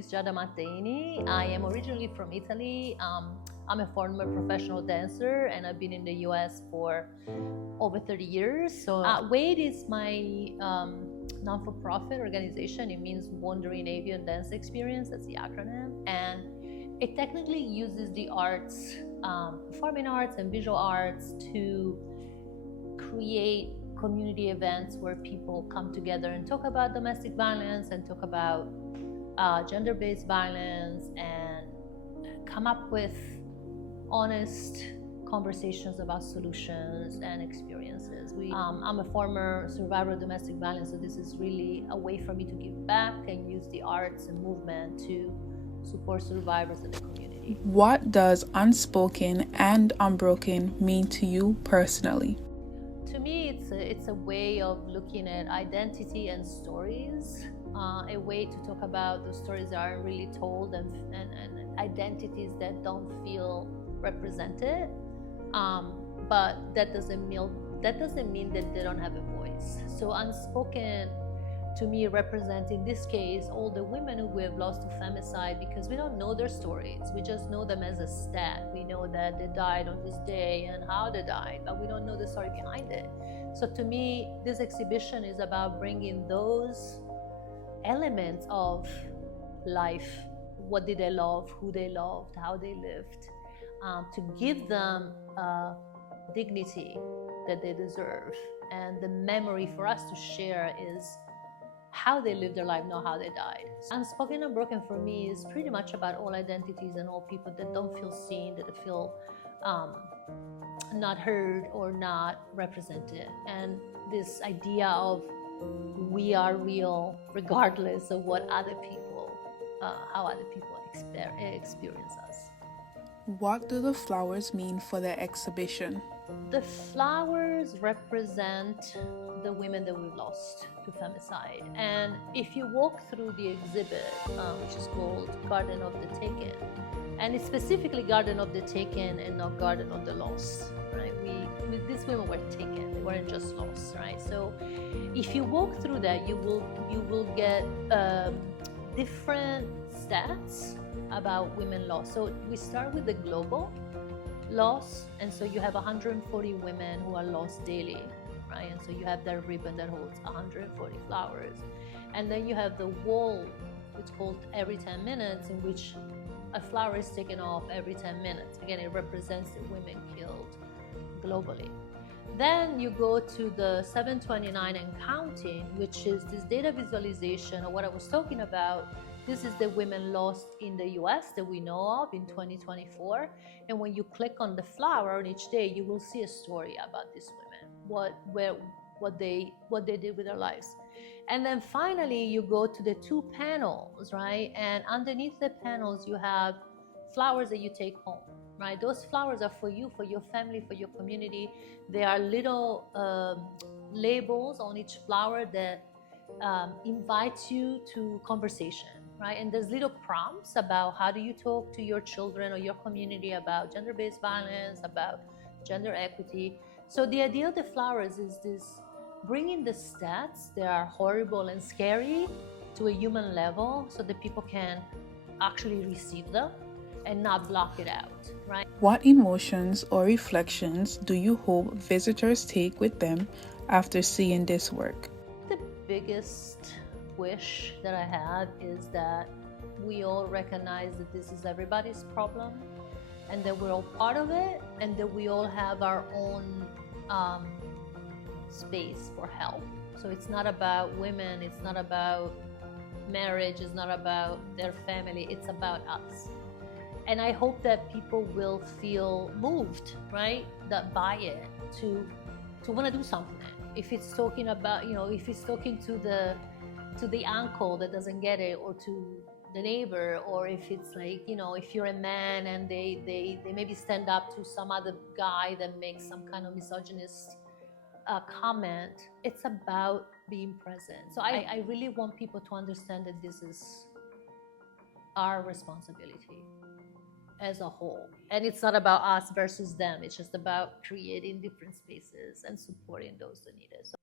is Giada Matteini. I am originally from Italy. I'm a former professional dancer and I've been in the US for over 30 years. So WADE is my non-for-profit organization. It means Wandering Avian Dance Experience, that's the acronym. And it technically uses the arts, performing arts and visual arts to create community events where people come together and talk about domestic violence and talk about gender-based violence and come up with honest conversations about solutions and experiences. I'm a former survivor of domestic violence, so this is really a way for me to give back and use the arts and movement to support survivors in the community. What does Unspoken and Unbroken mean to you personally? To me, it's a way of looking at identity and stories, a way to talk about the stories that aren't really told and identities that don't feel represented. But that doesn't mean that they don't have a voice. So Unspoken, to me, represents in this case all the women who we have lost to femicide, because we don't know their stories. We just know them as a stat. We know that they died on this day and how they died, but we don't know the story behind it. So to me, this exhibition is about bringing those elements of life. What did they love, who they loved, how they lived, to give them dignity that they deserve. And the memory for us to share is how they lived their life, not how they died. Unspoken Unbroken for me is pretty much about all identities and all people that don't feel seen, that feel not heard or not represented. And this idea of we are real regardless of what other people, how other people experience us. What do the flowers mean for the exhibition? The flowers represent the women that we've lost to femicide. And if you walk through the exhibit, which is called Garden of the Taken, and it's specifically Garden of the Taken and not Garden of the Lost, right? These women were taken, they weren't just lost, right? So if you walk through that, you will get different stats about women lost. So we start with the global loss, and so you have 140 women who are lost daily, right? And so you have that ribbon that holds 140 flowers. And then you have the wall, which is called every 10 minutes, in which a flower is taken off every 10 minutes. Again, it represents the women killed globally. Then you go to the 729 and counting, which is this data visualization of what I was talking about. This is the women lost in the US that we know of in 2024. And when you click on the flower on each day, you will see a story about these women, what they did with their lives. And then finally, you go to the two panels, right? And underneath the panels, you have flowers that you take home, right? Those flowers are for you, for your family, for your community. There are little labels on each flower that invite you to conversation, right? And there's little prompts about how do you talk to your children or your community about gender-based violence, about gender equity. So the idea of the flowers is this, bringing the stats that are horrible and scary to a human level so that people can actually receive them and not block it out, right? What emotions or reflections do you hope visitors take with them after seeing this work? The biggest wish that I have is that we all recognize that this is everybody's problem and that we're all part of it, and that we all have our own space for help. So it's not about women, it's not about marriage, it's not about their family, it's about us. And I hope that people will feel moved, right, that by it, to want to do something. If it's talking about, if it's talking to the uncle that doesn't get it, or to the neighbor, or if it's like, if you're a man and they maybe stand up to some other guy that makes some kind of misogynist comment, it's about being present. So I really want people to understand that this is our responsibility as a whole. And it's not about us versus them. It's just about creating different spaces and supporting those that need it. So